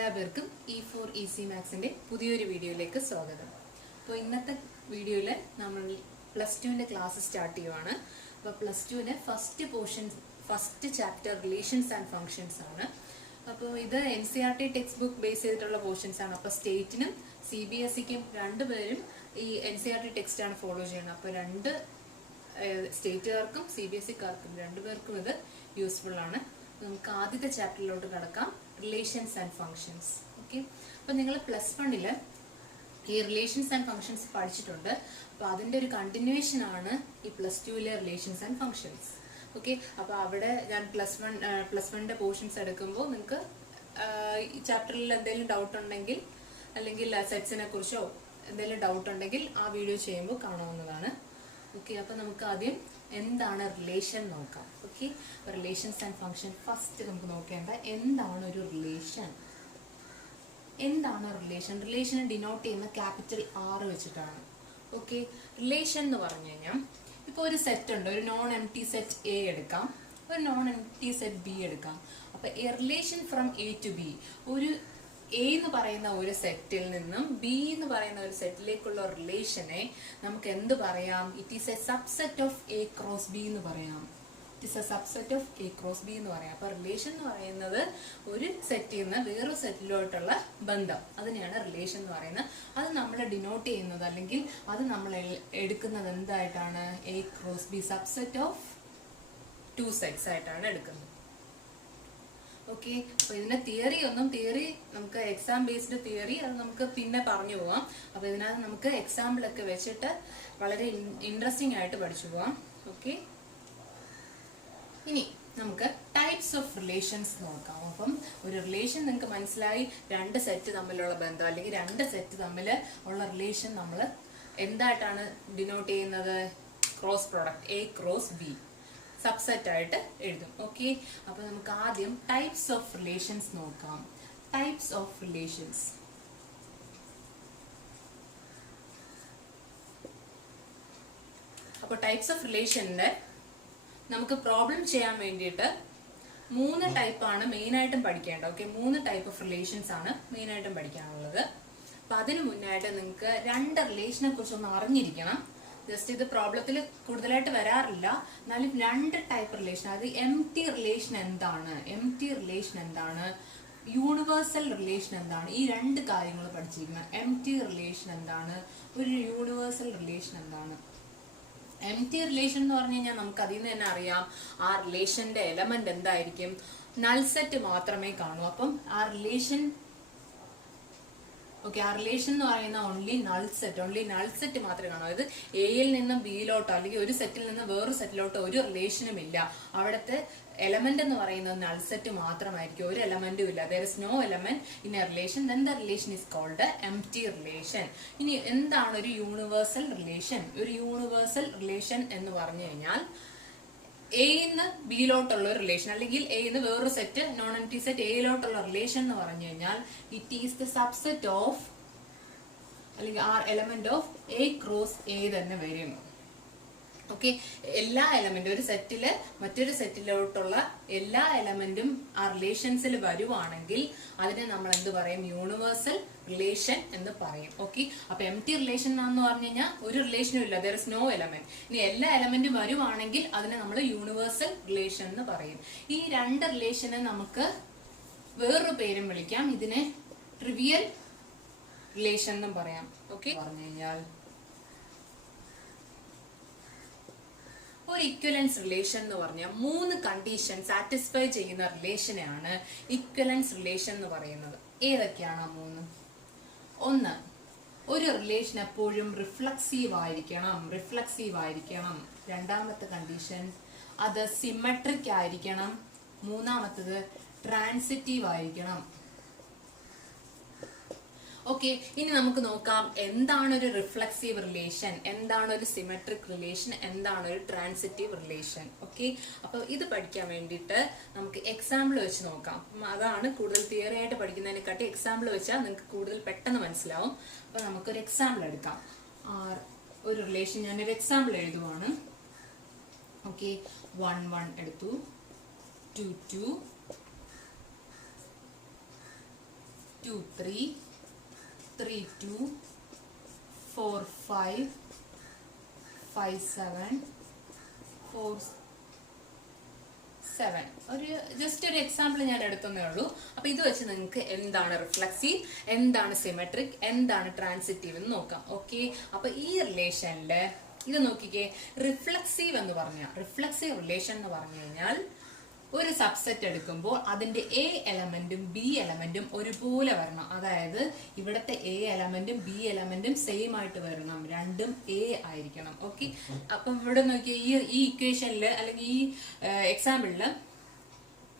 എല്ലാവർക്കും E4 easy മാത്സിന്റെ പുതിയൊരു വീഡിയോയിലേക്ക് സ്വാഗതം. അപ്പോൾ ഇന്നത്തെ വീഡിയോയിൽ നമ്മൾ +2ന്റെ ക്ലാസ് സ്റ്റാർട്ട് ചെയ്യുവാണ്. അപ്പോൾ +2ന്റെ first chapter relations and functions ആണ്. അപ്പോൾ ഇത് NCERT ടെക്സ്റ്റ് ബുക്ക് ബേസ് ചെയ്തിട്ടുള്ള പോർഷൻസ് ആണ്. അപ്പോൾ സ്റ്റേറ്റിനും CBSEക്കും രണ്ടുപേരും ഈ NCERT ടെക്സ്റ്റ് ആണ് ഫോളോ ചെയ്യുന്നത്. അപ്പോൾ രണ്ട് സ്റ്റേറ്റുകാർക്കും CBSEക്കാർക്കും രണ്ടുപേർക്കും ഇത് യൂസ്ഫുൾ ആണ്. നമുക്ക് ആദ്യത്തെ ചാപ്റ്ററിലോട്ട് കടക്കാം, റിലേഷൻസ് ആൻഡ് ഫങ്ഷൻസ്. ഓക്കെ, അപ്പോൾ നിങ്ങൾ +1 ഈ റിലേഷൻസ് ആൻഡ് ഫങ്ഷൻസ് പഠിച്ചിട്ടുണ്ട്. അപ്പോൾ അതിൻ്റെ ഒരു കണ്ടിന്യൂവേഷൻ ആണ് ഈ +2 റിലേഷൻസ് ആൻഡ് ഫങ്ഷൻസ്. ഓക്കെ, അപ്പോൾ അവിടെ ഞാൻ +1ന്റെ പോർഷൻസ് എടുക്കുമ്പോൾ നിങ്ങൾക്ക് ഈ ചാപ്റ്ററിൽ എന്തെങ്കിലും ഡൗട്ട് ഉണ്ടെങ്കിൽ അല്ലെങ്കിൽ സെറ്റ്സിനെ കുറിച്ചോ എന്തെങ്കിലും ഡൗട്ട് ഉണ്ടെങ്കിൽ ആ വീഡിയോ ചെയ്യുമ്പോൾ കാണാവുന്നതാണ്. ഓക്കെ, അപ്പോൾ നമുക്ക് ആദ്യം എന്താണ് റിലേഷൻ നോക്കാം. Okay, relations and function first നമുക്ക് നോക്കേണ്ട എന്താണ് ഒരു റിലേഷൻ. എന്താണ് റിലേഷൻ? റിലേഷനെ ഡിനോട്ട് ചെയ്യുന്ന ക്യാപിറ്റൽ R വെച്ചിട്ടാണ്. ഓക്കെ, റിലേഷൻ എന്ന് പറഞ്ഞു കഴിഞ്ഞാൽ ഇപ്പോൾ ഒരു സെറ്റ് ഉണ്ട്, ഒരു നോൺ എംപ്റ്റി സെറ്റ് A എടുക്കാം, ഒരു നോൺ എംപ്റ്റി സെറ്റ് B എടുക്കാം. അപ്പൊ A relation from A to B, ഒരു A എന്ന് പറയുന്ന ഒരു സെറ്റിൽ നിന്നും B എന്ന് പറയുന്ന ഒരു സെറ്റിലേക്കുള്ള റിലേഷനെ നമുക്ക് എന്ത് പറയാം? It is A subset of A cross B എന്ന് പറയാം. It is A subset of A cross B എന്ന് പറയാം. അപ്പൊ റിലേഷൻ എന്ന് പറയുന്നത് ഒരു സെറ്റിൽ നിന്ന് വേറൊരു സെറ്റിലോട്ടുള്ള ബന്ധം, അതിനെയാണ് റിലേഷൻ എന്ന് പറയുന്നത്. അത് നമ്മൾ ഡിനോട്ട് ചെയ്യുന്നത് അല്ലെങ്കിൽ അത് നമ്മൾ എടുക്കുന്നത് എന്തായിട്ടാണ്? A cross B subset of 2 sets ആയിട്ടാണ് എടുക്കുന്നത്. ഓക്കെ, അപ്പൊ ഇതിന്റെ തിയറി നമുക്ക് എക്സാം ബേസ്ഡ് തിയറി അത് നമുക്ക് പിന്നെ പറഞ്ഞു പോവാം. അപ്പൊ ഇതിനകത്ത് നമുക്ക് എക്സാമ്പിൾ ഒക്കെ വെച്ചിട്ട് വളരെ ഇൻട്രസ്റ്റിംഗ് ആയിട്ട് പഠിച്ചു പോവാം. ഓക്കെ, ഇനി നമുക്ക് ടൈപ്സ് ഓഫ് റിലേഷൻസ് നോക്കാം. അപ്പം ഒരു റിലേഷൻ നിങ്ങൾക്ക് മനസ്സിലായി, രണ്ട് സെറ്റ് തമ്മിലുള്ള ബന്ധം അല്ലെങ്കിൽ രണ്ട് സെറ്റ് തമ്മിൽ ഉള്ള റിലേഷൻ നമ്മൾ എന്തായിട്ടാണ് ഡിനോട്ട് ചെയ്യുന്നത്? Cross product A cross B subset ആയിട്ട് എഴുതും. ഓക്കെ, അപ്പൊ നമുക്ക് ആദ്യം ടൈപ്സ് ഓഫ് റിലേഷൻസ് നോക്കാം. Types of relations. അപ്പൊ ടൈപ്സ് ഓഫ് റിലേഷന്റെ നമുക്ക് പ്രോബ്ലം ചെയ്യാൻ വേണ്ടിയിട്ട് 3 ടൈപ്പാണ് മെയിൻ ആയിട്ടും പഠിക്കേണ്ടത്. ഓക്കെ, 3 ടൈപ്പ് ഓഫ് റിലേഷൻസ് ആണ് മെയിൻ ആയിട്ടും പഠിക്കാനുള്ളത്. അപ്പൊ അതിനു മുന്നായിട്ട് നിങ്ങൾക്ക് 2 റിലേഷനെ കുറിച്ച് ഒന്ന് അറിഞ്ഞിരിക്കണം. ജസ്റ്റ് ഇത് പ്രോബ്ലത്തിൽ കൂടുതലായിട്ട് വരാറില്ല, എന്നാലും 2 ടൈപ്പ് റിലേഷൻ, അതായത് എംപ്റ്റി റിലേഷൻ എന്താണ്, യൂണിവേഴ്സൽ റിലേഷൻ എന്താണ്, ഈ 2 കാര്യങ്ങൾ പഠിച്ചിരിക്കണം. എംപ്റ്റി റിലേഷൻ എന്താണ്, ഒരു യൂണിവേഴ്സൽ റിലേഷൻ എന്താണ്. എംപ്റ്റി റിലേഷൻ എന്ന് പറഞ്ഞു കഴിഞ്ഞാൽ നമുക്ക് അതിൽ നിന്ന് തന്നെ അറിയാം ആ റിലേഷന്റെ എലമെന്റ് എന്തായിരിക്കും? നൾ സെറ്റ് മാത്രമേ കാണൂ. അപ്പം ആ റിലേഷൻ ഓക്കെ, ആ റിലേഷൻ എന്ന് പറയുന്ന ഓൺലി നൾ സെറ്റ് മാത്രമേ കാണൂ. അതായത് എയിൽ നിന്ന് ബിയിലോട്ടോ അല്ലെങ്കിൽ ഒരു സെറ്റിൽ നിന്ന് വേറൊരു സെറ്റിലോട്ടോ ഒരു റിലേഷനും ഇല്ല. അവിടുത്തെ എലമെന്റ് എന്ന് പറയുന്നത് നൾ സെറ്റ് മാത്രമായിരിക്കും, ഒരു എലമെന്റും ഇല്ല. there is no element in a relation, then the relation is called empty relation. ഇനി എന്താണ് ഒരു യൂണിവേഴ്സൽ റിലേഷൻ? ഒരു യൂണിവേഴ്സൽ റിലേഷൻ എന്ന് പറഞ്ഞു കഴിഞ്ഞാൽ എയിന്ന് ബിയിലോട്ടുള്ള ഒരു റിലേഷൻ അല്ലെങ്കിൽ എയിന്ന് വേറൊരു സെറ്റ് നോൺ എംപ്റ്റി സെറ്റ് എയിലോട്ടുള്ള റിലേഷൻ എന്ന് പറഞ്ഞു കഴിഞ്ഞാൽ it is the subset of അല്ലെങ്കിൽ R element of A cross A തന്നെ വരും. ഓക്കെ, എല്ലാ എലമെന്റും ഒരു സെറ്റില് മറ്റൊരു സെറ്റിലോട്ടുള്ള എല്ലാ എലമെന്റും ആ റിലേഷൻസിൽ വരുവാണെങ്കിൽ അതിനെ നമ്മൾ എന്ത് പറയും? യൂണിവേഴ്സൽ റിലേഷൻ എന്ന് പറയും. ഓക്കെ, അപ്പൊ എംപ്റ്റി റിലേഷൻ എന്ന് പറഞ്ഞു കഴിഞ്ഞാൽ ഒരു റിലേഷനും ഇല്ല, there is no element. ഇനി എല്ലാ എലമെന്റും വരുവാണെങ്കിൽ അതിനെ നമ്മൾ യൂണിവേഴ്സൽ റിലേഷൻ എന്ന് പറയും. ഈ 2 റിലേഷനെ നമുക്ക് വേറൊരു പേരും വിളിക്കാം, ഇതിനെ ട്രിവിയൽ റിലേഷൻ എന്നും പറയാം. ഓക്കെ, പറഞ്ഞു കഴിഞ്ഞാൽ ഒരു ഇക്വലൻസ് റിലേഷൻ എന്ന് പറഞ്ഞാൽ 3 കണ്ടീഷൻ സാറ്റിസ്ഫൈ ചെയ്യുന്ന റിലേഷനെയാണ് ഇക്വലൻസ് റിലേഷൻ എന്ന് പറയുന്നത്. ഏതൊക്കെയാണ് ആ 3? 1, ഒരു റിലേഷൻ എപ്പോഴും റിഫ്ലക്സീവ് ആയിരിക്കണം. രണ്ടാമത്തെ കണ്ടീഷൻ അത് സിമെട്രിക് ആയിരിക്കണം. മൂന്നാമത്തത് ട്രാൻസിറ്റീവ് ആയിരിക്കണം. ഓക്കെ, ഇനി നമുക്ക് നോക്കാം എന്താണ് ഒരു റിഫ്ലക്സീവ് റിലേഷൻ, എന്താണ് ഒരു സിമെട്രിക് റിലേഷൻ, എന്താണ് ഒരു ട്രാൻസിറ്റീവ് റിലേഷൻ. ഓക്കെ, അപ്പൊ ഇത് പഠിക്കാൻ വേണ്ടിയിട്ട് നമുക്ക് എക്സാമ്പിൾ വെച്ച് നോക്കാം. അതാണ് കൂടുതൽ തിയറി ആയിട്ട് പഠിക്കുന്നതിനെക്കാട്ടി എക്സാമ്പിൾ വെച്ചാൽ നിങ്ങൾക്ക് കൂടുതൽ പെട്ടെന്ന് മനസ്സിലാവും. അപ്പൊ നമുക്കൊരു എക്സാമ്പിൾ എടുക്കാം. ഒരു റിലേഷൻ ഞാനൊരു എക്സാമ്പിൾ എഴുതുവാണ്. ഓക്കെ, 1 1 എടുത്തു, 2 2, 2 3 3 2 4 5 5 7 4 7. ഒരു ജസ്റ്റ് ഒരു എക്സാമ്പിൾ ഞാൻ എടുത്തേ ഉള്ളൂ. അപ്പൊ ഇത് വെച്ച് നിങ്ങൾക്ക് എന്താണ് റിഫ്ലക്സീവ്, എന്താണ് സിമെട്രിക്, എന്താണ് ട്രാൻസിറ്റീവ് എന്ന് നോക്കാം. ഓക്കെ, അപ്പൊ ഈ റിലേഷനില് ഇത് നോക്കിക്കേ, റിഫ്ലക്സീവ് എന്ന് പറഞ്ഞാൽ, റിഫ്ലക്സീവ് റിലേഷൻ എന്ന് പറഞ്ഞു കഴിഞ്ഞാൽ ഒരു സബ്സെറ്റ് എടുക്കുമ്പോൾ അതിന്റെ എ എലമെന്റും ബി എലമെന്റും ഒരുപോലെ വരണം. അതായത് ഇവിടത്തെ എ എലമെന്റും ബി എലമെന്റും സെയിം ആയിട്ട് വരണം, രണ്ടും എ ആയിരിക്കണം. ഓക്കെ, അപ്പം ഇവിടെ നോക്കിയ ഈ ഇക്വേഷനിൽ അല്ലെങ്കിൽ ഈ എക്സാമ്പിളില്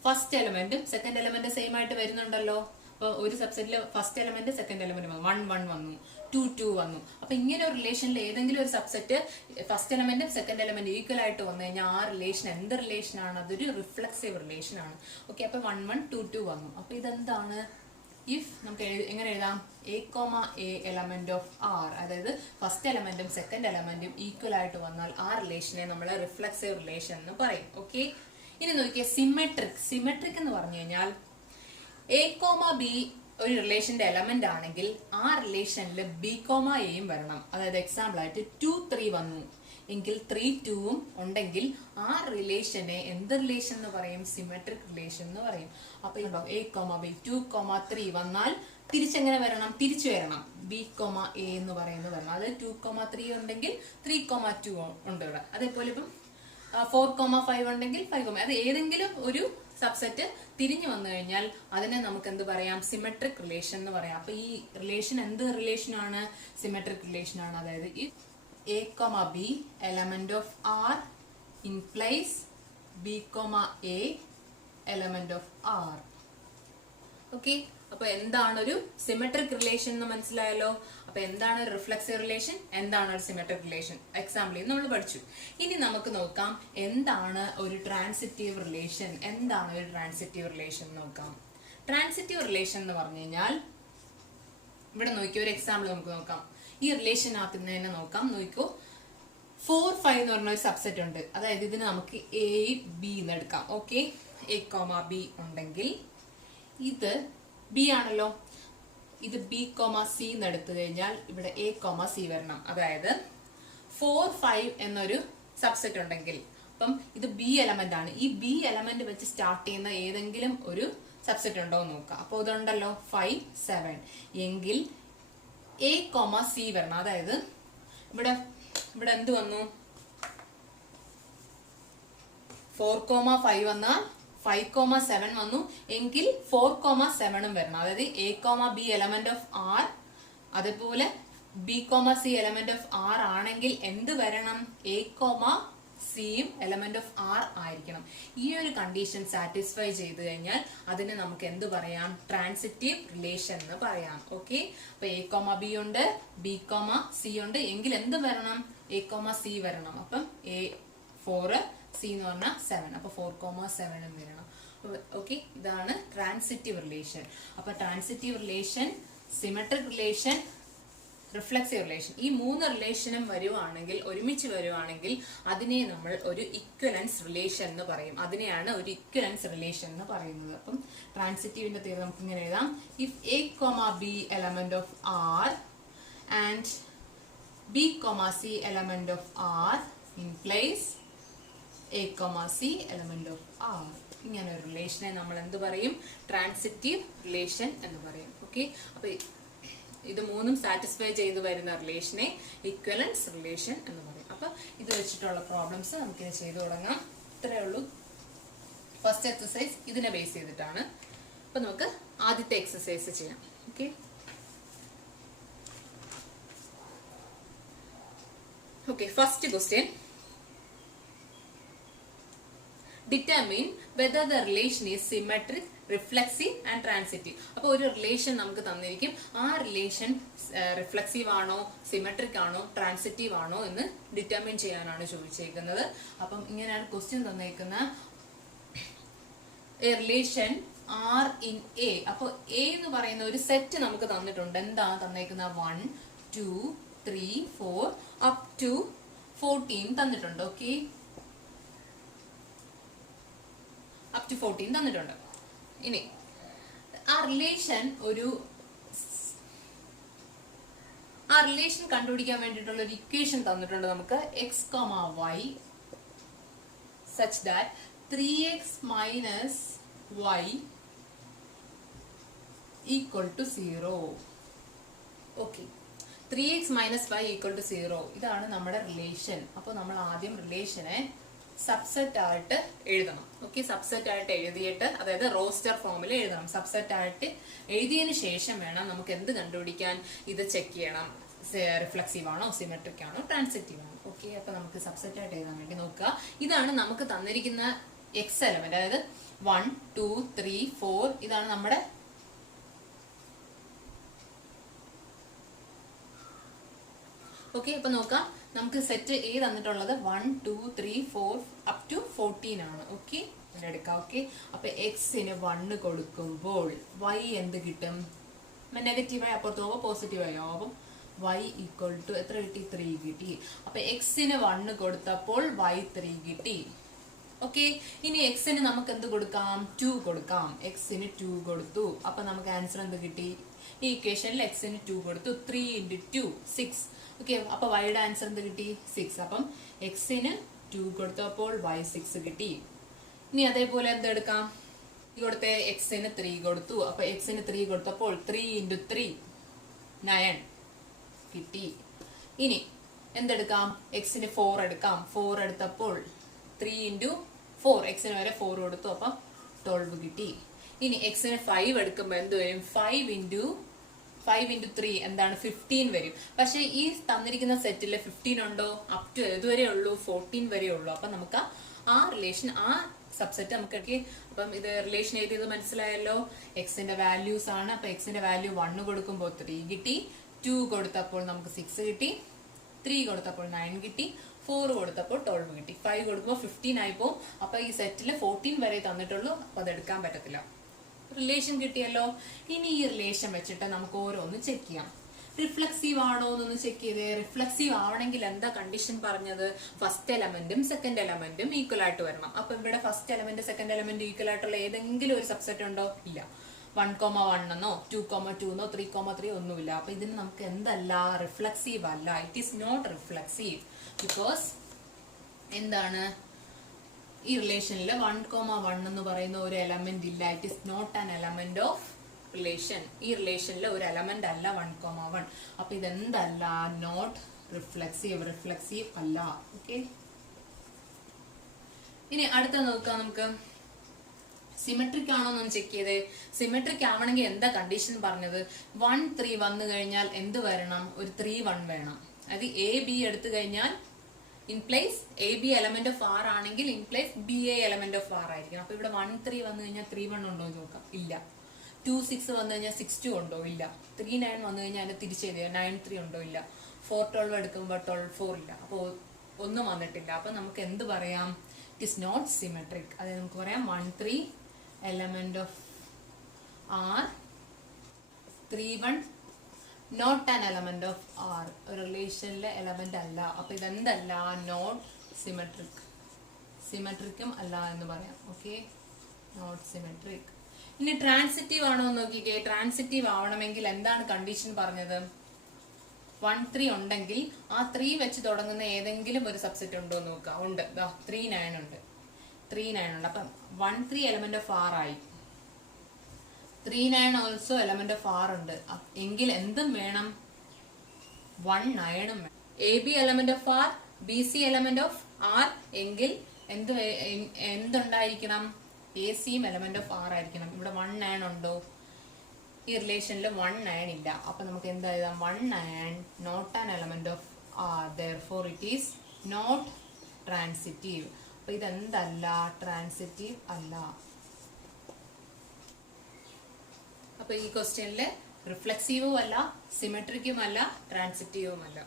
ഫസ്റ്റ് എലമെന്റും സെക്കൻഡ് എലമെന്റും സെയിം ആയിട്ട് വരുന്നുണ്ടല്ലോ. അപ്പൊ ഒരു സബ്സെറ്റില് ഫസ്റ്റ് എലമെന്റ് സെക്കൻഡ് എലമെന്റ് വന്നു, 1 1 വന്നു, 2 2 വന്നു. അപ്പൊ ഇങ്ങനെ ഒരു റിലേഷനിൽ ഏതെങ്കിലും ഒരു സബ്സെറ്റ് ഫസ്റ്റ് എലമെന്റും സെക്കൻഡ് എലമെന്റ് ഈക്വൽ ആയിട്ട് വന്നു കഴിഞ്ഞാൽ ആ റിലേഷൻ എന്ത് റിലേഷൻ ആണ്? അതൊരു റിഫ്ലക്സീവ് റിലേഷൻ ആണ്. ഓക്കെ, അപ്പൊ 1 1 2 2 വന്നു. അപ്പൊ ഇതെന്താണ്? ഇഫ് നമുക്ക് എങ്ങനെ എഴുതാം? എ എലമെന്റ് ഓഫ് ആർ, അതായത് ഫസ്റ്റ് എലമെന്റും സെക്കൻഡ് എലമെന്റും ഈക്വൽ ആയിട്ട് വന്നാൽ ആ റിലേഷനെ നമ്മൾ റിഫ്ലക്സീവ് റിലേഷൻ എന്ന് പറയും. ഓക്കെ, ഇനി നോക്കിയേ സിമെട്രിക്. സിമെട്രിക് എന്ന് പറഞ്ഞു കഴിഞ്ഞാൽ എ ബി ഒരു റിലേഷന്റെ എലമെന്റ് ആണെങ്കിൽ ആ റിലേഷനിൽ ബി എയും വരണം. അതായത് എക്സാമ്പിൾ ആയിട്ട് 2 3 വന്നു എങ്കിൽ 3 2 ഉണ്ടെങ്കിൽ ആ റിലേഷനെ എന്ത് റിലേഷൻ എന്ന് പറയും? സിമെട്രിക് റിലേഷൻ എന്ന് പറയും. അപ്പൊ എ ബി 2 3 വന്നാൽ തിരിച്ചെങ്ങനെ വരണം? തിരിച്ചു വരണം, ബി എ എന്ന് പറയുന്നത് വരണം. അത് 2 3 ഉണ്ടെങ്കിൽ 3 2 ഉണ്ട് ഇവിടെ. അതേപോലെ ഇപ്പം 4 5 ഉണ്ടെങ്കിൽ 5, അത് ഏതെങ്കിലും ഒരു സബ്സെറ്റ് തിരിഞ്ഞു വന്നു കഴിഞ്ഞാൽ അതിനെ നമുക്ക് എന്ത് പറയാം? സിമെട്രിക് റിലേഷൻ എന്ന് പറയാം. അപ്പൊ ഈ റിലേഷൻ എന്ത് റിലേഷൻ ആണ്? സിമെട്രിക് റിലേഷൻ ആണ്. അതായത് A B element of R implies B A element of R. Okay, അപ്പൊ എന്താണ് ഒരു സിമെട്രിക് റിലേഷൻ എന്ന് മനസ്സിലായല്ലോ. അപ്പൊ എന്താണ് ഒരു റിഫ്ലക്സീവ് റിലേഷൻ, എന്താണ് ഒരു സിമെട്രിക് റിലേഷൻ, എക്സാമ്പിളിൽ നമ്മൾ പഠിച്ചു. ഇനി നമുക്ക് നോക്കാം എന്താണ് ഒരു ട്രാൻസിറ്റീവ് റിലേഷൻ. എന്താണ് ഒരു ട്രാൻസിറ്റീവ് റിലേഷൻ നോക്കാം. ട്രാൻസിറ്റീവ് റിലേഷൻ എന്ന് പറഞ്ഞു കഴിഞ്ഞാൽ ഇവിടെ നോക്കിയോ, ഒരു എക്സാമ്പിൾ നമുക്ക് നോക്കാം. ഈ റിലേഷനകത്ത് തന്നെ നോക്കാം. നോക്കൂ, 4 5 എന്ന് പറഞ്ഞ ഒരു സബ്സെറ്റ് ഉണ്ട്. അതായത് ഇതിന് നമുക്ക് എ ബി എന്ന് എടുക്കാം. ഓക്കെ, എ ബി ഉണ്ടെങ്കിൽ ഇത് ബി ആണല്ലോ, ഇത് ബി സി എന്ന് എടുത്തു കഴിഞ്ഞാൽ ഇവിടെ എ സി വരണം. അതായത് 4 5 എന്നൊരു സബ്സെറ്റ് ഉണ്ടെങ്കിൽ, അപ്പം ഇത് ബി എലമെന്റ് ആണ്. ഈ ബി എലമെന്റ് വെച്ച് സ്റ്റാർട്ട് ചെയ്യുന്ന ഏതെങ്കിലും ഒരു സബ്സെറ്റ് ഉണ്ടോ എന്ന് നോക്കാം. അപ്പൊ ഇതുണ്ടല്ലോ 5 7 എങ്കിൽ എ സി വരണം. അതായത് ഇവിടെ എന്ത് വന്നു? 4 5 വന്നാൽ 5 7 വന്നു എങ്കിൽ 4 7 വരണം. അതായത് A B element of R, അതേപോലെ B C element of R ആണെങ്കിൽ എന്ത് വരണം? എ സിയും എലമെന്റ് ഓഫ് ആർ ആയിരിക്കണം. ഈ ഒരു കണ്ടീഷൻ സാറ്റിസ്ഫൈ ചെയ്ത് കഴിഞ്ഞാൽ അതിനെ നമുക്ക് എന്ത് പറയാം? ട്രാൻസിറ്റീവ് റിലേഷൻ എന്ന് പറയാം. ഓക്കെ, അപ്പൊ എ ബി ഉണ്ട്, ബി സി ഉണ്ട് എങ്കിൽ എന്ത് വരണം? എ സി വരണം. അപ്പം എ 4 സി എന്ന് പറഞ്ഞാൽ 7, അപ്പൊ 4 7 വരണം. ഓക്കെ, ഇതാണ് ട്രാൻസിറ്റീവ് റിലേഷൻ. അപ്പൊ transitive relation, symmetric relation, reflexive relation, ഈ 3 റിലേഷനും വരുവാണെങ്കിൽ, ഒരുമിച്ച് വരുവാണെങ്കിൽ അതിനെ നമ്മൾ ഒരു ഇക്വലൻസ് റിലേഷൻ എന്ന് പറയും. അതിനെയാണ് ഒരു ഇക്വലൻസ് റിലേഷൻ എന്ന് പറയുന്നത്. അപ്പം ട്രാൻസിറ്റീവിന്റെ തീയതി നമുക്ക് ഇങ്ങനെ എഴുതാം. If A B element of R and B C element of R implies A C element of R. ഇങ്ങനെ ഒരു റിലേഷനെ നമ്മൾ എന്ത് പറയും? ട്രാൻസിറ്റീവ് റിലേഷൻ എന്ന് പറയും. ഓക്കെ, അപ്പൊ ഇത് മൂന്നും സാറ്റിസ്ഫൈ ചെയ്ത് വരുന്ന റിലേഷനെ ഇക്വലൻസ് റിലേഷൻ എന്ന് പറയും. അപ്പൊ ഇത് വെച്ചിട്ടുള്ള പ്രോബ്ലംസ് നമുക്കിത് ചെയ്തു തുടങ്ങാം. ഇത്രയേ ഉള്ളൂ. ഫസ്റ്റ് എക്സസൈസ് ഇതിനെ ബേസ് ചെയ്തിട്ടാണ്. അപ്പൊ നമുക്ക് ആദ്യത്തെ എക്സസൈസ് ചെയ്യാം. Okay, first question, determine whether the relation is symmetric, reflexive and transitive. അപ്പോൾ ഒരു റിലേഷൻ നമുക്ക് തന്നിരിക്കും. ആ റിലേഷൻ റിഫ്ലെക്സീവ് ആണോ, സിമെട്രിക് ആണോ, ട്രാൻസിറ്റീവ് ആണോ എന്ന് ഡിറ്റർമിൻ ചെയ്യാനാണ് ചോദിച്ചേക്കുന്നത്. അപ്പം ഇങ്ങനെയാണ് ക്വസ്റ്റ്യൻ തന്നേക്കുന്നത്. A relation R in A. അപ്പോൾ എ എന്ന് പറയുന്ന ഒരു സെറ്റ് നമുക്ക് തന്നിട്ടുണ്ട്. എന്താ തന്നേക്കുന്നത്? 1 2 3 4 അപ് ടു 14 തന്നിട്ടുണ്ട്. ഓക്കെ, അപ് ടു 14 തന്നിട്ടുണ്ട്. ഇനി ആ റിലേഷൻ കണ്ടുപിടിക്കാൻ വേണ്ടിയിട്ടുള്ള ഒരു ഇക്വേഷൻ തന്നിട്ടുണ്ട് നമുക്ക്. X comma Y such that 3x minus Y equal to 0. Okay, 3x minus Y equal to 0 ഇതാണ് നമ്മുടെ റിലേഷൻ. അപ്പോൾ നമ്മൾ ആദ്യം റിലേഷനെ സബ്സെറ്റ് ആയിട്ട് എഴുതണം. ഓക്കെ, സബ്സെറ്റ് ആയിട്ട് എഴുതിയിട്ട്, അതായത് റോസ്റ്റർ ഫോമിൽ എഴുതണം. സബ്സെറ്റ് ആയിട്ട് എഴുതിയതിനു ശേഷം വേണം നമുക്ക് എന്ത് കണ്ടുപിടിക്കാൻ, ഇത് ചെക്ക് ചെയ്യണം. റിഫ്ലക്സീവ് ആണോ, സിമെട്രിക് ആണോ, ട്രാൻസിറ്റീവ് ആണോ. ഓക്കെ, അപ്പൊ നമുക്ക് സബ്സെറ്റ് ആയിട്ട് എഴുതാൻ വേണ്ടി നോക്കുക. ഇതാണ് നമുക്ക് തന്നിരിക്കുന്ന എക്സ് എലമെന്റ്, അതായത് 1 2 3 4 ഇതാണ് നമ്മുടെ ഓക്കെ. ഇപ്പൊ നോക്കാം, നമുക്ക് സെറ്റ് എ തന്നിട്ടുള്ളത് 1 2 3 4 അപ് ടു 14 ആണ്. ഓക്കെ, എടുക്കാം. ഓക്കെ, അപ്പൊ എക്സിന് 1 കൊടുക്കുമ്പോൾ വൈ എന്ത് കിട്ടും? നെഗറ്റീവായി അപ്പുറത്ത് പോകുമ്പോൾ പോസിറ്റീവായി ആവും. y ഈക്വൽ ടു എത്ര കിട്ടി? 3 കിട്ടി. അപ്പൊ എക്സിന് 1 കൊടുത്തപ്പോൾ y 3 കിട്ടി. ഓക്കെ, ഇനി എക്സിന് നമുക്ക് എന്ത് കൊടുക്കാം? 2 കൊടുക്കാം. എക്സിന് 2 കൊടുത്തു. അപ്പൊ നമുക്ക് ആൻസർ എന്ത് കിട്ടി? ഈ ഇക്വേഷനിൽ എക്സിന് 2 കൊടുത്തു. 3 × 2 6. ഓക്കെ, അപ്പൊ വൈയുടെ ആൻസർ എന്ത് കിട്ടി? 6. അപ്പം എക്സിന് 2 കൊടുത്തപ്പോൾ y 6 കിട്ടി. ഇനി അതേപോലെ എന്തെടുക്കാം? ഇവിടുത്തെ എക്സിന് 3 കൊടുത്തു. അപ്പൊ എക്സിന് 3 കൊടുത്തപ്പോൾ 3 × 3 9 കിട്ടി. ഇനി എന്തെടുക്കാം? എക്സിന് 4 എടുക്കാം. 4 എടുത്തപ്പോൾ 3 × 4 എക്സിന് വരെ 4 കൊടുത്തു. അപ്പം 12 കിട്ടി. ഇനി എക്സിന് 5 എടുക്കുമ്പോൾ എന്ത് വരും? 5 × 3 എന്താണ്? 15 വരും. പക്ഷെ ഈ തന്നിരിക്കുന്ന സെറ്റില് 15 ഉണ്ടോ? അപ് ടു ഏതുവരെ ഉള്ളൂ? 14 വരെ ഉള്ളൂ. അപ്പൊ നമുക്ക് ആ റിലേഷൻ, ആ സബ്സെറ്റ് നമുക്ക്. അപ്പം ഇത് റിലേഷൻ എഴുതിയത് മനസ്സിലായല്ലോ. എക്സിന്റെ വാല്യൂസ് ആണ്. അപ്പൊ എക്സിന്റെ വാല്യൂ 1 കൊടുക്കുമ്പോൾ 3 കിട്ടി. 2 കൊടുത്തപ്പോൾ നമുക്ക് 6 കിട്ടി. 3 കൊടുത്തപ്പോൾ 9 കിട്ടി. 4 കൊടുത്തപ്പോൾ 12 കിട്ടി. 5 കൊടുക്കുമ്പോൾ 15 ആയിപ്പോ. അപ്പൊ ഈ സെറ്റില് 14 വരെ തന്നിട്ടുള്ളൂ. അപ്പൊ അതെടുക്കാൻ പറ്റത്തില്ല. റിലേഷൻ കിട്ടിയല്ലോ. ഇനി ഈ റിലേഷൻ വെച്ചിട്ട് നമുക്ക് ഓരോന്ന് ചെക്ക് ചെയ്യാം. റിഫ്ലക്സീവ് ആണോ എന്നൊന്ന് ചെക്ക് ചെയ്തേ. റിഫ്ലക്സീവ് ആവണമെങ്കിൽ എന്താ കണ്ടീഷൻ പറഞ്ഞത്? ഫസ്റ്റ് എലമെന്റും സെക്കൻഡ് എലമെന്റും ഈക്വൽ ആയിട്ട് വരണം. അപ്പൊ ഇവിടെ first element second element equal ആയിട്ടുള്ള ഏതെങ്കിലും ഒരു സബ്സെറ്റ് ഉണ്ടോ? ഇല്ല. 1,1 എന്നോ 2,2 എന്നോ 3,3 ഒന്നുമില്ല. അപ്പൊ ഇതിന് നമുക്ക് എന്തല്ല? റിഫ്ലക്സീവ് അല്ല. It is not reflexive. Because എന്താണ്? ഈ റിലേഷനിൽ 1,1 എന്ന് പറയുന്ന ഒരു എലമെന്റ് ഇല്ല. It is not an element of relation. ഈ റിലേഷനിൽ ഒരു എലമെന്റ് അല്ല 1,1. അപ്പൊ ഇതെന്തല്ല? Not reflexive. റിഫ്ലക്സീവ് അല്ല. ഓക്കെ, ഇനി അടുത്ത നോക്കാം. നമുക്ക് സിമെട്രിക് ആണോ എന്ന് ചെക്ക് ചെയ്തേ. സിമെട്രിക് ആവണമെങ്കിൽ എന്താ കണ്ടീഷൻ പറഞ്ഞത്? 1 3 വന്നു കഴിഞ്ഞാൽ എന്ത് വരണം? ഒരു 3 1 വേണം. അത് എ ബി എടുത്തു കഴിഞ്ഞാൽ in place A B element of R ആണെങ്കിൽ in place B A element of R ആയിരിക്കും. അപ്പൊ ഇവിടെ 1 3 വന്നു കഴിഞ്ഞാൽ 3 1 ഉണ്ടോ എന്ന് നോക്കാം. ഇല്ല. 2 6 വന്നു കഴിഞ്ഞാൽ 6 2 ഉണ്ടോ? ഇല്ല. 3 9 വന്നു കഴിഞ്ഞാൽ അതിന്റെ തിരിച്ചെഴുതിയ 9 3 ഉണ്ടോ? ഇല്ല. 4 12 എടുക്കുമ്പോൾ 12 4 ഇല്ല. അപ്പൊ ഒന്നും വന്നിട്ടില്ല. അപ്പൊ നമുക്ക് എന്ത് പറയാം? It is not symmetric. അതായത് നമുക്ക് പറയാം 1 3 element of R, 3 1 not an element of R. റിലേഷനിലെ എലമെന്റ് അല്ല. അപ്പൊ ഇതെന്തല്ല? Not symmetric. സിമെട്രിക്കും അല്ല എന്ന് പറയാം. Okay, not symmetric. ഇനി ട്രാൻസിറ്റീവ് ആണോ എന്ന് നോക്കിക്കേ. ട്രാൻസിറ്റീവ് ആവണമെങ്കിൽ എന്താണ് കണ്ടീഷൻ പറഞ്ഞത്? 1 3 ഉണ്ടെങ്കിൽ ആ 3 വെച്ച് തുടങ്ങുന്ന ഏതെങ്കിലും ഒരു സബ്സെറ്റ് ഉണ്ടോ എന്ന് നോക്കാം. ഉണ്ട്. 3 9 ഉണ്ട്. 3 9 ഉണ്ട്. അപ്പം 1 3 എലമെന്റ് ഓഫ് ആർ ആയി. 3 9 ഓൾസോ എലമെന്റ് ഓഫ് ആർ ഉണ്ട്. എങ്കിൽ എന്തും വേണം? 1 9 ഉം വേണം. A B element of R, B C element of R എങ്കിൽ എന്തുണ്ടായിരിക്കണം? എ സിയും എലമെന്റ് ഓഫ് ആർ ആയിരിക്കണം. ഇവിടെ 1 9 ഉണ്ടോ? ഈ റിലേഷനിൽ 1 9 ഇല്ല. അപ്പൊ നമുക്ക് എന്താ എഴുതാം? 1 9 not an element of R, therefore it is not transitive. അപ്പൊ ഇതെന്തല്ല? ട്രാൻസിറ്റീവ് അല്ല. അപ്പൊ ഈ ക്വസ്റ്റ്യനില് റിഫ്ലക്സീവും അല്ല, സിമെട്രിക്കും അല്ല, ട്രാൻസിറ്റീവും അല്ല.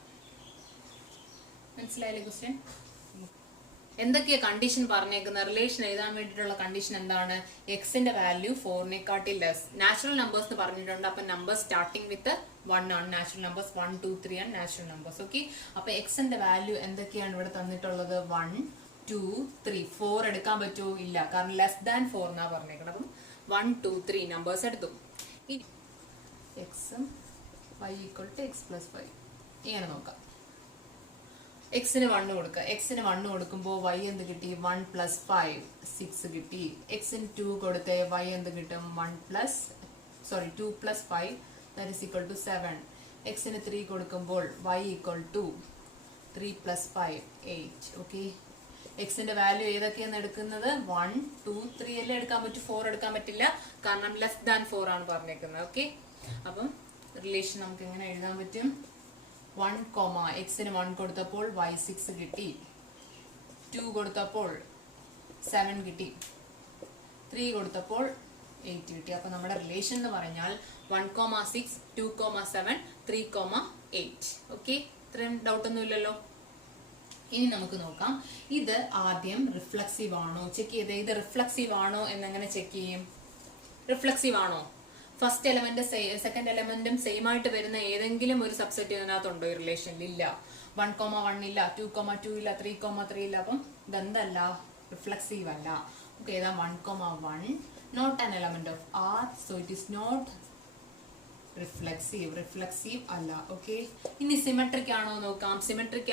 മനസ്സിലായില്ലേ ക്വസ്റ്റ്യൻ? എന്തൊക്കെയാ കണ്ടീഷൻ പറഞ്ഞേക്കുന്ന? റിലേഷൻ എഴുതാൻ വേണ്ടിയിട്ടുള്ള കണ്ടീഷൻ എന്താണ്? എക്സിന്റെ വാല്യൂ 4 ലെസ്. നാച്ചുറൽ നമ്പേഴ്സ് പറഞ്ഞിട്ടുണ്ട്. അപ്പൊ നമ്പർ സ്റ്റാർട്ടിംഗ് വിത്ത് 1 ആണ്. നാച്ചുറൽ നമ്പേഴ്സ് 1 2 3 ആണ് നാച്ചുറൽ നമ്പേഴ്സ്. ഓക്കെ, അപ്പൊ എക്സിന്റെ വാല്യൂ എന്തൊക്കെയാണ് ഇവിടെ തന്നിട്ടുള്ളത്? 1 2 3 4 എടുക്കാൻ പറ്റുമോ? ഇല്ല. കാരണം ലെസ് ദാൻ 4 എന്നാ പറഞ്ഞേക്കണം. അപ്പം 1 2 3 നമ്പേഴ്സ് എടുത്തു. ഇനി എക്സും Y equal to X plus 5 ഇങ്ങനെ നോക്കാം. എക്സിന് 1 കൊടുക്കുക. എക്സിന് 1 കൊടുക്കുമ്പോൾ വൈ എന്ത് കിട്ടി? 1 പ്ലസ് 5 6 കിട്ടി. എക്സിന് 2 കൊടുത്തേ വൈ എന്ത് കിട്ടും? 2 plus 5 that is equal to 7. എക്സിന് 3 കൊടുക്കുമ്പോൾ Y equal to 3 plus 5 8. Okay, എക്സിന്റെ വാല്യൂ ഏതൊക്കെയാണ് എടുക്കുന്നത്? 1 2 3 അല്ലേ എടുക്കാൻ പറ്റും, 4 എടുക്കാൻ പറ്റില്ല, കാരണം ലെസ് ദാൻ 4 ആണ് പറഞ്ഞേക്കുന്നത്. ഓക്കെ, അപ്പം റിലേഷൻ നമുക്ക് എങ്ങനെ എഴുതാൻ പറ്റും? 1, എക്സിന് 1 കൊടുത്തപ്പോൾ വൈ 6 കിട്ടി, 2 കൊടുത്തപ്പോൾ 7 കിട്ടി, 3 കൊടുത്തപ്പോൾ 8 കിട്ടി. അപ്പൊ നമ്മുടെ റിലേഷൻ എന്ന് പറഞ്ഞാൽ 1, 6 2, 7 3, 8. ഓക്കെ, ഇത്രയും ഡൗട്ട് ഒന്നും ഇല്ലല്ലോ. ഇനി നമുക്ക് നോക്കാം, ഇത് ആദ്യം റിഫ്ലക്സീവ് ആണോ ചെക്ക് ചെയ്ത്. ഇത് റിഫ്ലക്സീവ് ആണോ എന്നെങ്ങനെ ചെക്ക് ചെയ്യും? റിഫ്ലക്സീവ് ആണോ? ഫസ്റ്റ് എലമെന്റ് സെക്കൻഡ് എലമെന്റും സെയിം ആയിട്ട് വരുന്ന ഏതെങ്കിലും ഒരു സബ്സെറ്റ് ഇതിനകത്തുണ്ടോ ഈ റിലേഷനിൽ? ഇല്ല. 1, 1 ഇല്ല, 2, 2 ഇല്ല, 3, 3 ഇല്ല. അപ്പം ഇതെന്തല്ല? റിഫ്ലക്സീവ് അല്ല. ഓക്കെ, ഏതാ? 1, 1 not an element of R, so it is not reflexive അല്ല. ഓക്കെ, ഇനി സിമെട്രിക് ആണോ നോക്കാം. സിമെട്രിക്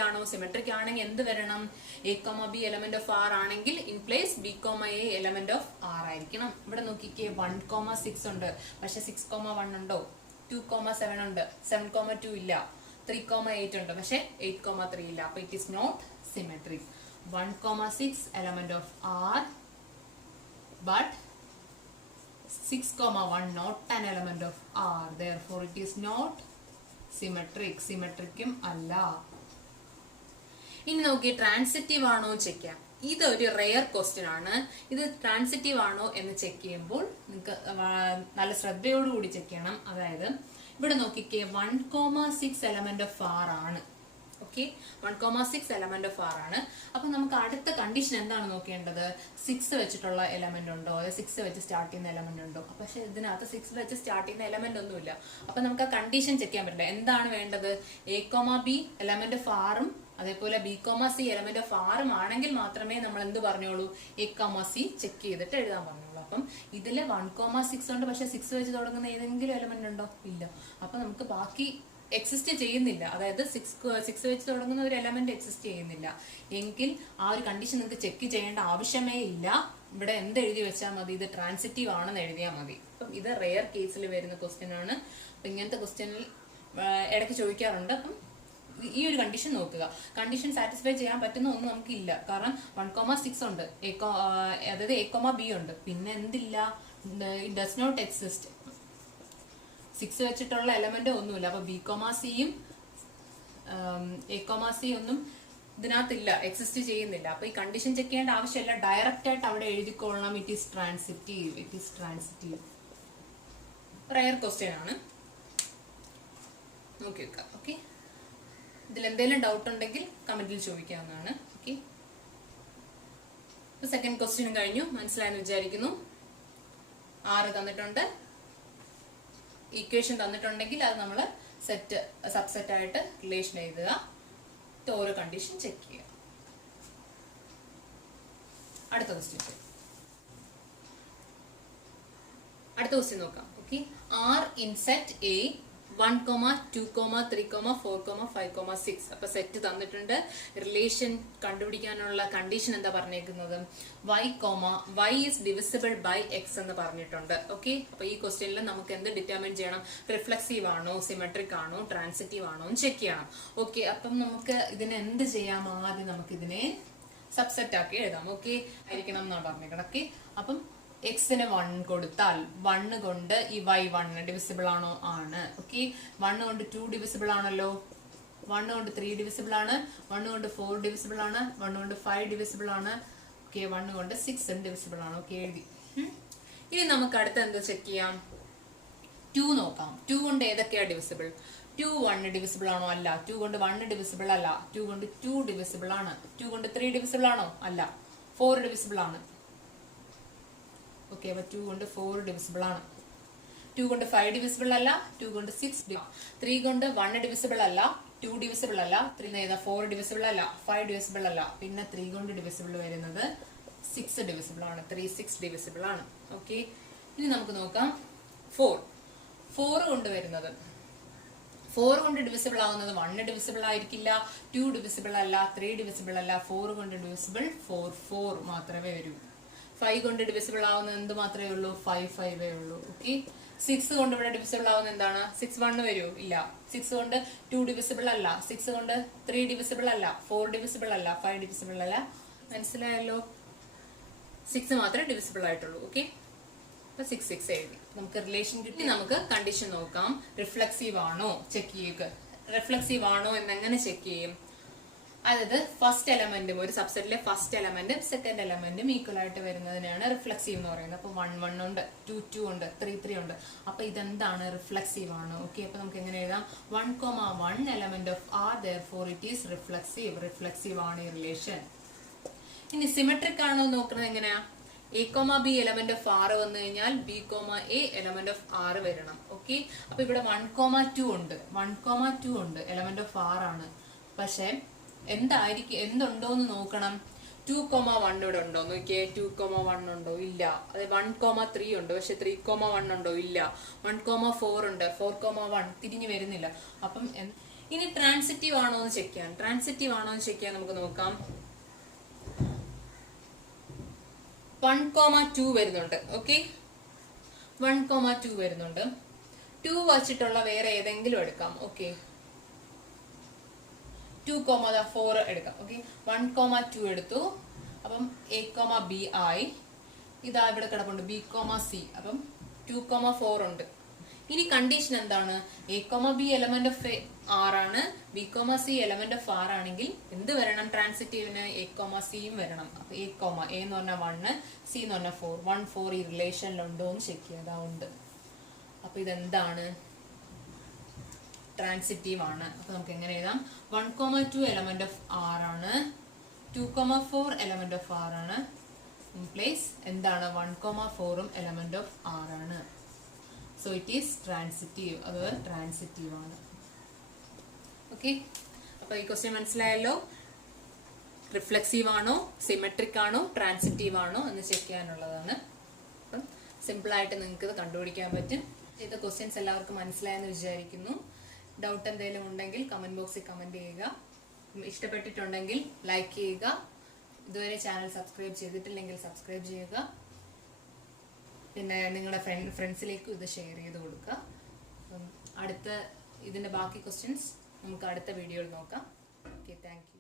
ആണെങ്കിൽ എന്ത് വരണം? A, B element of R ആണെങ്കിൽ in place B, A element of R ആയിരിക്കണം. ഇവിടെ നോക്കിക്കേ, 1, 6 ഉണ്ട്, പക്ഷെ 6, 1 ഉണ്ടോ? 2, 7 ഉണ്ട്, 7, 2 ഇല്ല, 3, 8 ഉണ്ട്, പക്ഷെ 8, 3 ഇല്ല. അപ്പൊ it is not symmetric. 1, 6 element of R, but 6, 1 not an element of R, therefore it is not symmetric. സിമെട്രിക്കും അല്ല. ഇനി നോക്കി, ട്രാൻസിറ്റീവ് ആണോ ചെക്ക് ചെയ്യാം. ഇതൊരു റെയർ ക്വസ്റ്റ്യൻ ആണ്. ഇത് ട്രാൻസിറ്റീവ് ആണോ എന്ന് ചെക്ക് ചെയ്യുമ്പോൾ നിങ്ങൾക്ക് നല്ല ശ്രദ്ധയോടുകൂടി ചെക്ക് ചെയ്യണം. അതായത് ഇവിടെ നോക്കിക്കേ, 1, 6 എലമെന്റ് ഓഫ് ആർ ആണ്. ഓക്കെ, 1, 6 എലമെന്റ് ഓഫ് ആർ ആണ്. അപ്പൊ നമുക്ക് അടുത്ത കണ്ടീഷൻ എന്താണ് നോക്കേണ്ടത്? 6 വെച്ചിട്ടുള്ള എലമെന്റ് ഉണ്ടോ, അതായത് 6 വെച്ച് സ്റ്റാർട്ട് ചെയ്യുന്ന എലമെന്റ് ഉണ്ടോ? പക്ഷെ ഇതിനകത്ത് 6 വെച്ച് സ്റ്റാർട്ട് ചെയ്യുന്ന എലമെന്റ് ഒന്നുമില്ല. അപ്പൊ നമുക്ക് ആ കണ്ടീഷൻ ചെക്ക് ചെയ്യാൻ പറ്റില്ല. എന്താണ് വേണ്ടത്? എ, ബി എലമെന്റ് ഓഫ് ആറും അതേപോലെ ബി, സി എലമെന്റ് ഓഫ് ആറും ആണെങ്കിൽ മാത്രമേ നമ്മൾ എന്ത് പറഞ്ഞോളൂ? എ, സി ചെക്ക് ചെയ്തിട്ട് എഴുതാൻ പറഞ്ഞോളൂ. അപ്പം ഇതില് 1, 6 ഉണ്ട്, പക്ഷെ 6 വെച്ച് തുടങ്ങുന്ന ഏതെങ്കിലും എലമെന്റ് ഉണ്ടോ? ഇല്ല. അപ്പൊ നമുക്ക് ബാക്കി എക്സിസ്റ്റ് ചെയ്യുന്നില്ല. അതായത് 6 വെച്ച് തുടങ്ങുന്ന ഒരു എലമെന്റ് എക്സിസ്റ്റ് ചെയ്യുന്നില്ല എങ്കിൽ ആ ഒരു കണ്ടീഷൻ നിങ്ങൾക്ക് ചെക്ക് ചെയ്യേണ്ട ആവശ്യമേ ഇല്ല. ഇവിടെ എന്ത് എഴുതി വെച്ചാൽ മതി? ഇത് ട്രാൻസിറ്റീവ് ആണെന്ന് എഴുതിയാൽ മതി. അപ്പം ഇത് റെയർ കേസിൽ വരുന്ന ക്വസ്റ്റ്യൻ ആണ്. അപ്പൊ ഇങ്ങനത്തെ ക്വസ്റ്റ്യനിൽ ഇടയ്ക്ക് ചോദിക്കാറുണ്ട്. അപ്പം ഈ ഒരു കണ്ടീഷൻ നോക്കുക. കണ്ടീഷൻ സാറ്റിസ്ഫൈ ചെയ്യാൻ പറ്റുന്ന ഒന്നും നമുക്കില്ല. കാരണം 1, 6 ഉണ്ട്, അതായത് എ, ബി ഉണ്ട്, പിന്നെ എന്തില്ല? It does not exist. 6 വെച്ചിട്ടുള്ള എലമെന്റ് ഒന്നുമില്ല. അപ്പൊ ബി, സിയും എ, സി ഒന്നും ഇതിനകത്തില്ല, എക്സിസ്റ്റ് ചെയ്യുന്നില്ല. അപ്പൊ ഈ കണ്ടീഷൻ ചെക്ക് ചെയ്യേണ്ട ആവശ്യമില്ല. ഡയറക്റ്റ് ആയിട്ട് അവിടെ എഴുതിക്കൊള്ളണം, it is transitive. Rare question ആണ്, നോക്കി വെക്കാം. ഓക്കെ, ഇതിൽ എന്തെങ്കിലും ഡൗട്ട് ഉണ്ടെങ്കിൽ കമന്റിൽ ചോദിക്കാവുന്നതാണ്. ഓക്കെ, സെക്കൻഡ് ക്വസ്റ്റ്യൻ കഴിഞ്ഞു, മനസ്സിലായെന്ന് വിചാരിക്കുന്നു. 6 തന്നിട്ടുണ്ട്, ഈക്വേഷൻ തന്നിട്ടുണ്ടെങ്കിൽ അത് നമ്മൾ സബ്സെറ്റ് ആയിട്ട് റിലേഷൻ എഴുതുക, ഓരോ കണ്ടീഷൻ ചെക്ക് ചെയ്യുക. അടുത്ത ക്വസ്റ്റ്യൻ നോക്കാം. Okay, are in set A 1, 2, 3, 4, 5, 6. അപ്പൊ സെറ്റ് തന്നിട്ടുണ്ട്. റിലേഷൻ കണ്ടുപിടിക്കാനുള്ള കണ്ടീഷൻ എന്താ പറഞ്ഞേക്കുന്നത്? y is divisible by x എന്ന് പറഞ്ഞിട്ടുണ്ട്. ഓക്കെ, അപ്പൊ ഈ ക്വസ്റ്റ്യനിൽ നമുക്ക് എന്ത് ഡിറ്റർമിൻ ചെയ്യണം? റിഫ്ലക്സീവ് ആണോ, സിമെട്രിക് ആണോ, ട്രാൻസിറ്റീവ് ആണോ എന്ന് ചെക്ക് ചെയ്യണം. ഓക്കെ, അപ്പം നമുക്ക് ഇതിനെ എന്ത് ചെയ്യാം? ആദ്യം നമുക്ക് ഇതിനെ സബ്സെറ്റ് ആക്കി എഴുതാം. ഓക്കെ, ആയിരിക്കണം എന്നാണ് പറഞ്ഞേക്കണം. ഓക്കെ, അപ്പം എക്സിന് 1 കൊടുത്താൽ 1 കൊണ്ട് ഈ y 1 ഡിവിസിബിൾ ആണോ? ആണ്. ഓക്കെ, 1 കൊണ്ട് 2 ഡിവിസിബിൾ ആണല്ലോ, 1 കൊണ്ട് 3 ഡിവിസിബിൾ ആണ്, 1 കൊണ്ട് 4 ഡിവിസിബിൾ ആണ്, 1 കൊണ്ട് 5 ഡിവിസിബിൾ ആണ്. ഓക്കെ, 1 കൊണ്ട് 6 ഡിവിസിബിൾ ആണ്. ഓക്കെ, എഴുതി. ഇനി നമുക്ക് അടുത്ത എന്ത് ചെക്ക് ചെയ്യാം? 2 നോക്കാം. 2 കൊണ്ട് ഏതൊക്കെയാ ഡിവിസിബിൾ? 2 1 ഡിവിസിബിൾ ആണോ? അല്ല. 2 കൊണ്ട് 1 ഡിവിസിബിൾ അല്ല. 2 കൊണ്ട് 2 ഡിവിസിബിൾ ആണ്. 2 കൊണ്ട് 3 ഡിവിസിബിൾ ആണോ? അല്ല. 4 ഡിവിസിബിൾ ആണ്. ഓക്കെ, അപ്പൊ 2 കൊണ്ട് 4 ഡിവിസിബിൾ ആണ്. 2 കൊണ്ട് 5 ഡിവിസിബിൾ അല്ല. 2 കൊണ്ട് 6 3 കൊണ്ട് 1 ഡിവിസിബിൾ അല്ല, 2 ഡിവിസിബിൾ അല്ല, 4 ഡിവിസിബിൾ അല്ല, 5 ഡിവിസിബിൾ അല്ല. പിന്നെ 3 കൊണ്ട് ഡിവിസിബിൾ വരുന്നത് 6 ഡിവിസിബിൾ ആണ്. 3 6 ഡിവിസിബിൾ ആണ്. ഓക്കെ, ഇനി നമുക്ക് നോക്കാം 4. 4 കൊണ്ട് വരുന്നത്. 4 കൊണ്ട് ഡിവിസിബിൾ ആവുന്നത് 1 ഡിവിസിബിൾ ആയിരിക്കില്ല, 2 ഡിവിസിബിൾ അല്ല, 3 ഡിവിസിബിൾ അല്ല. 4 കൊണ്ട് ഡിവിസിബിൾ 4 മാത്രമേ വരൂ. 5 കൊണ്ട് ഡിവിസിബിൾ ആവുന്നത് എന്ത് മാത്രമേ ഉള്ളൂ? 5 ഉള്ളൂ. ഓക്കെ. 6 കൊണ്ട് ഇവിടെ ഡിവിസിബിൾ ആവുന്നത് എന്താണ്? 6 1 വരൂ? ഇല്ല. 6 കൊണ്ട് 2 ഡിവിസിബിൾ അല്ല, 6 കൊണ്ട് 3 ഡിവിസിബിൾ അല്ല, 4 ഡിവിസിബിൾ അല്ല, 5 ഡിവിസിബിൾ അല്ല. മനസ്സിലായല്ലോ? 6 മാത്രമേ ഡിവിസിബിൾ ആയിട്ടുള്ളൂ. ഓക്കെ. അപ്പൊ 6 എഴുതി. നമുക്ക് റിലേഷൻ കിട്ടി. നമുക്ക് കണ്ടീഷൻ നോക്കാം. റിഫ്ലക്സീവ് ആണോ ചെക്ക് ചെയ്യുക. റിഫ്ലക്സീവ് ആണോ എന്നെങ്ങനെ ചെക്ക് ചെയ്യും? അതായത് ഫസ്റ്റ് എലമെന്റും ഒരു സബ്സെറ്റിലെ ഫസ്റ്റ് എലമെന്റും സെക്കൻഡ് എലമെന്റും ഈക്വൽ ആയിട്ട് വരുന്നതിനാണ് റിഫ്ലക്സീവ് എന്ന് പറയുന്നത്. അപ്പൊ 1 1 ഉണ്ട്, 2 2 ഉണ്ട്, 3 3 ഉണ്ട്. അപ്പൊ ഇതെന്താണ്? റിഫ്ലക്സീവ് ആണ്. ഓക്കെ. അപ്പൊ നമുക്ക് എങ്ങനെ എഴുതാം? 1,1 element of R therefore it is reflexive. Reflexive ആണ് ഈ റിലേഷൻ. ഇനി സിമെട്രിക് ആണോ നോക്കുന്നത് എങ്ങനെയാ? a, b element of R വന്നു കഴിഞ്ഞാൽ b, a element of R വരണം. ഓക്കെ. അപ്പൊ ഇവിടെ 1,2 ഉണ്ട്, 1,2 ഉണ്ട്, എലമെന്റ് ഓഫ് ആർ ആണ്. പക്ഷെ എന്തുണ്ടോ എന്ന് നോക്കണം. 2,1 ഇവിടെ ഉണ്ടോ നോക്കിയേ. 2,1 ഉണ്ടോ? ഇല്ല. അത് 1,3 ഉണ്ട്, പക്ഷെ 3,1 ഉണ്ടോ? ഇല്ല. 1,4 ഉണ്ട്, 4,1 തിരിഞ്ഞു വരുന്നില്ല. അപ്പം ഇനി ട്രാൻസിറ്റീവ് ആണോ എന്ന് ചെക്ക് ചെയ്യാൻ. ട്രാൻസിറ്റീവ് ആണോ എന്ന് ചെക്ക് ചെയ്യാൻ നമുക്ക് നോക്കാം. 1,2 വരുന്നുണ്ട്. ഓക്കെ. 1,2 വരുന്നുണ്ട്. 2 വച്ചിട്ടുള്ള വേറെ ഏതെങ്കിലും എടുക്കാം. ഓക്കെ. 2,4 എടുക്കാം. ഓക്കെ. 1,2 എടുത്തു. അപ്പം a, b ആയി. ഇതാ ഇവിടെ കിടപ്പുണ്ട് b, c. അപ്പം 2,4 ഉണ്ട്. ഇനി കണ്ടീഷൻ എന്താണ്? a, b element of R ആണ്, b, c element of R ആണെങ്കിൽ എന്ത് വരണം? ട്രാൻസിറ്റീവിന് a, c യും വരണം. അപ്പൊ a എന്ന് പറഞ്ഞാൽ 1, c എന്ന് പറഞ്ഞാൽ 4. 1 4 ഈ റിലേഷനിലുണ്ടോ എന്ന് ചെക്ക് ചെയ്യാതാ ഉണ്ട്. അപ്പൊ ഇതെന്താണ്? ട്രാൻസിറ്റീവ് ആണ്. അപ്പൊ നമുക്ക് എങ്ങനെ എഴുതാം? 1,2 എലമെന്റ് ഓഫ് ആർ ആണ്, 2,4 എലമെന്റ് ഓഫ് ആർ ആണ്. പ്ലേസ് എന്താണ്? 1,4 എലമെന്റ് ഓഫ് ആർ ആണ്. So it is transitive. അത് ട്രാൻസിറ്റീവ് ആണ്. ഓക്കെ. അപ്പൊ ഈ ക്വസ്റ്റ്യൻ മനസ്സിലായല്ലോ. റിഫ്ലക്സീവ് ആണോ, സിമെട്രിക് ആണോ, ട്രാൻസിറ്റീവ് ആണോ എന്ന് ചെക്ക് ചെയ്യാനുള്ളതാണ്. അപ്പം സിമ്പിൾ ആയിട്ട് നിങ്ങൾക്ക് ഇത് കണ്ടുപിടിക്കാൻ പറ്റും. ഇത് ക്വസ്റ്റ്യൻസ് എല്ലാവർക്കും മനസ്സിലായെന്ന് വിചാരിക്കുന്നു. ഡൗട്ട് എന്തെങ്കിലും ഉണ്ടെങ്കിൽ കമന്റ് ബോക്സിൽ കമന്റ് ചെയ്യുക. ഇഷ്ടപ്പെട്ടിട്ടുണ്ടെങ്കിൽ ലൈക്ക് ചെയ്യുക. ഇതുവരെ ചാനൽ സബ്സ്ക്രൈബ് ചെയ്തിട്ടില്ലെങ്കിൽ സബ്സ്ക്രൈബ് ചെയ്യുക. പിന്നെ നിങ്ങളുടെ ഫ്രണ്ട്സിലേക്കും ഇത് ഷെയർ ചെയ്ത് കൊടുക്കുക. ഇതിന്റെ ബാക്കി ക്വസ്റ്റ്യൻസ് നമുക്ക് അടുത്ത വീഡിയോയിൽ നോക്കാം. ഓക്കെ. Thank you.